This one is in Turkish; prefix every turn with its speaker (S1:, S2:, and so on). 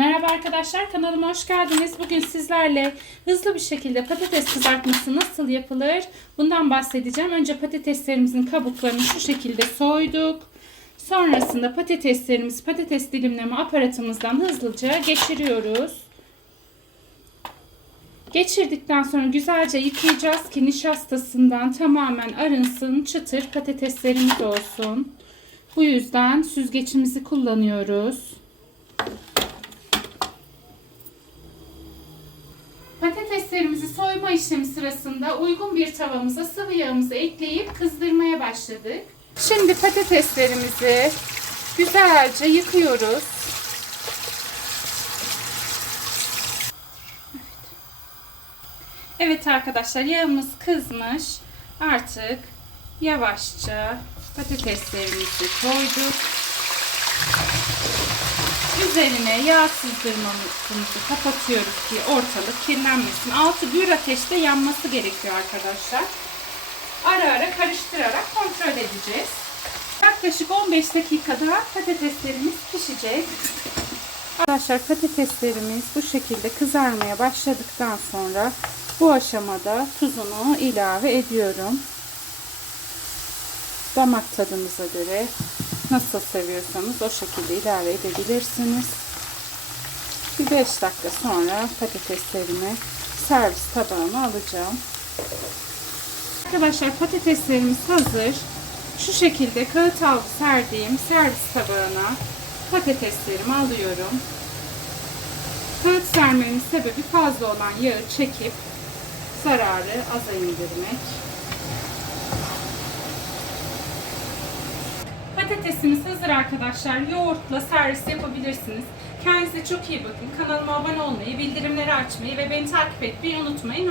S1: Merhaba arkadaşlar kanalıma hoş geldiniz. Bugün sizlerle hızlı bir şekilde patates kızartması nasıl yapılır bundan bahsedeceğim. Önce patateslerimizin kabuklarını şu şekilde soyduk. Sonrasında patateslerimizi patates dilimleme aparatımızdan hızlıca geçiriyoruz. Geçirdikten sonra güzelce yıkayacağız ki nişastasından tamamen arınsın, çıtır patateslerimiz olsun. Bu yüzden süzgeçimizi kullanıyoruz. Patateslerimizi soyma işlemi sırasında uygun bir tavamıza sıvı yağımızı ekleyip kızdırmaya başladık. Şimdi patateslerimizi güzelce yıkıyoruz. Evet arkadaşlar yağımız kızmış. Artık yavaşça patateslerimizi koyduk. Üzerine yağ sızdırmamızı kapatıyoruz ki ortalık kirlenmesin. Altı gür ateşte yanması gerekiyor arkadaşlar. Ara ara karıştırarak kontrol edeceğiz. Yaklaşık 15 dakikada patateslerimiz pişecek. Arkadaşlar patateslerimiz bu şekilde kızarmaya başladıktan sonra bu aşamada tuzunu ilave ediyorum. Damak tadınıza göre nasıl seviyorsanız o şekilde ilave edebilirsiniz. Bir 5 dakika sonra patateslerimi servis tabağına alacağım. Arkadaşlar patateslerimiz hazır. Şu şekilde kağıt havlu serdiğim servis tabağına patateslerimi alıyorum. Kağıt sermemin sebebi fazla olan yağı çekip zararı aza indirmek. Patatesimiz hazır arkadaşlar. Yoğurtla servis yapabilirsiniz. Kendinize çok iyi bakın. Kanalıma abone olmayı, bildirimleri açmayı ve beni takip etmeyi unutmayın.